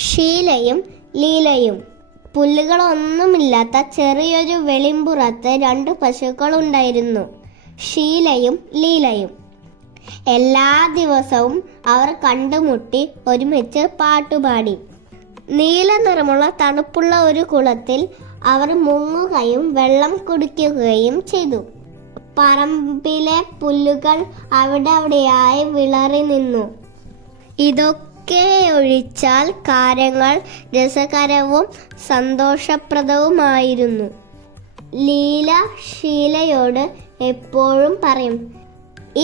ഷീലയും ലീലയും. പുല്ലുകളൊന്നുമില്ലാത്ത ചെറിയൊരു വെളിമ്പുറത്ത് 2 പശുക്കളുണ്ടായിരുന്നു, ഷീലയും ലീലയും. എല്ലാ ദിവസവും അവർ കണ്ടുമുട്ടി ഒരുമിച്ച് പാട്ടുപാടി. നീല നിറമുള്ള തണുപ്പുള്ള ഒരു കുളത്തിൽ അവർ മുങ്ങുകയും വെള്ളം കുടിക്കുകയും ചെയ്തു. പറമ്പിലെ പുല്ലുകൾ അവിടെയായി വിളറി നിന്നു. ഇതൊക്കെ ഒഴിച്ചാൽ കാര്യങ്ങൾ രസകരവും സന്തോഷപ്രദവുമായിരുന്നു. ലീല ഷീലയോട് എപ്പോഴും പറയും,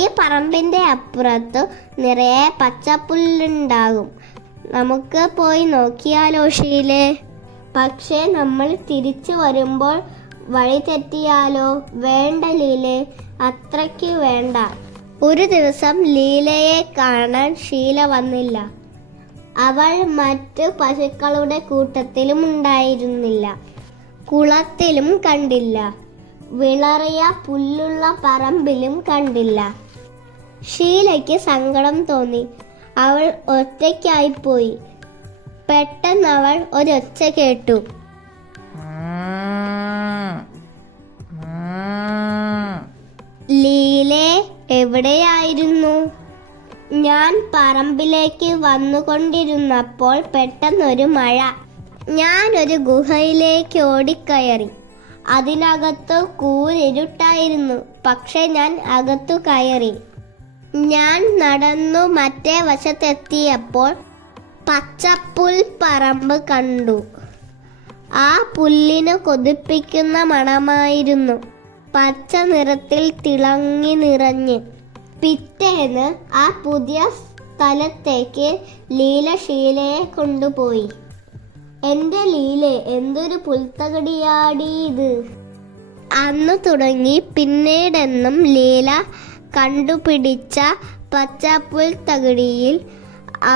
ഈ പറമ്പിൻ്റെ അപ്പുറത്ത് നിറയെ പച്ചപ്പുല്ലുണ്ടാകും, നമുക്ക് പോയി നോക്കിയാലോ ഷീലേ? പക്ഷേ നമ്മൾ തിരിച്ചു വരുമ്പോൾ വഴി തെറ്റിയാലോ? വേണ്ട ലീലേ, അത്രയ്ക്ക് വേണ്ട. ഒരു ദിവസം ലീലയെ കാണാൻ ഷീല വന്നില്ല. അവൾ മറ്റു പശുക്കളുടെ കൂട്ടത്തിലും ഉണ്ടായിരുന്നില്ല. കുളത്തിലും കണ്ടില്ല, വിളറിയ പുല്ലുള്ള പറമ്പിലും കണ്ടില്ല. ഷീലയ്ക്ക് സങ്കടം തോന്നി. അവൾ ഒറ്റയ്ക്കായിപ്പോയി. പെട്ടെന്ന് അവൾ ഒരൊച്ച കേട്ടു. ലീലേ, എവിടെയായിരുന്നു? ഞാൻ പറമ്പിലേക്ക് വന്നുകൊണ്ടിരുന്നപ്പോൾ പെട്ടെന്നൊരു മഴ. ഞാനൊരു ഗുഹയിലേക്ക് ഓടിക്കയറി. അതിനകത്ത് കൂരിരുട്ടായിരുന്നു. പക്ഷെ ഞാൻ അകത്തു കയറി. ഞാൻ നടന്നു മറ്റേ വശത്തെത്തിയപ്പോൾ പച്ചപ്പുൽ പറമ്പ് കണ്ടു. ആ പുല്ലിന് കൊതിപ്പിക്കുന്ന മണമായിരുന്നു, പച്ച നിറത്തിൽ തിളങ്ങി നിറഞ്ഞ്. പിറ്റേന്ന് ആ പുതിയ സ്ഥലത്തേക്ക് ലീല ഷീലയെ കൊണ്ടുപോയി. എൻ്റെ ലീലേ, എന്തൊരു പുൽത്തകടിയാടി ഇത്! അന്നു തുടങ്ങി പിന്നീടെന്നും ലീല കണ്ടുപിടിച്ച പച്ചപ്പുൽ തകിടിയിൽ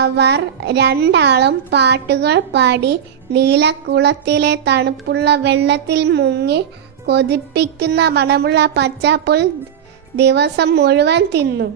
അവർ രണ്ടാളും പാട്ടുകൾ പാടി നീലക്കുളത്തിലെ തണുപ്പുള്ള വെള്ളത്തിൽ മുങ്ങി കൊതിപ്പിക്കുന്ന മണമുള്ള പച്ചപ്പുൽ ദിവസം മുഴുവൻ തിന്നു.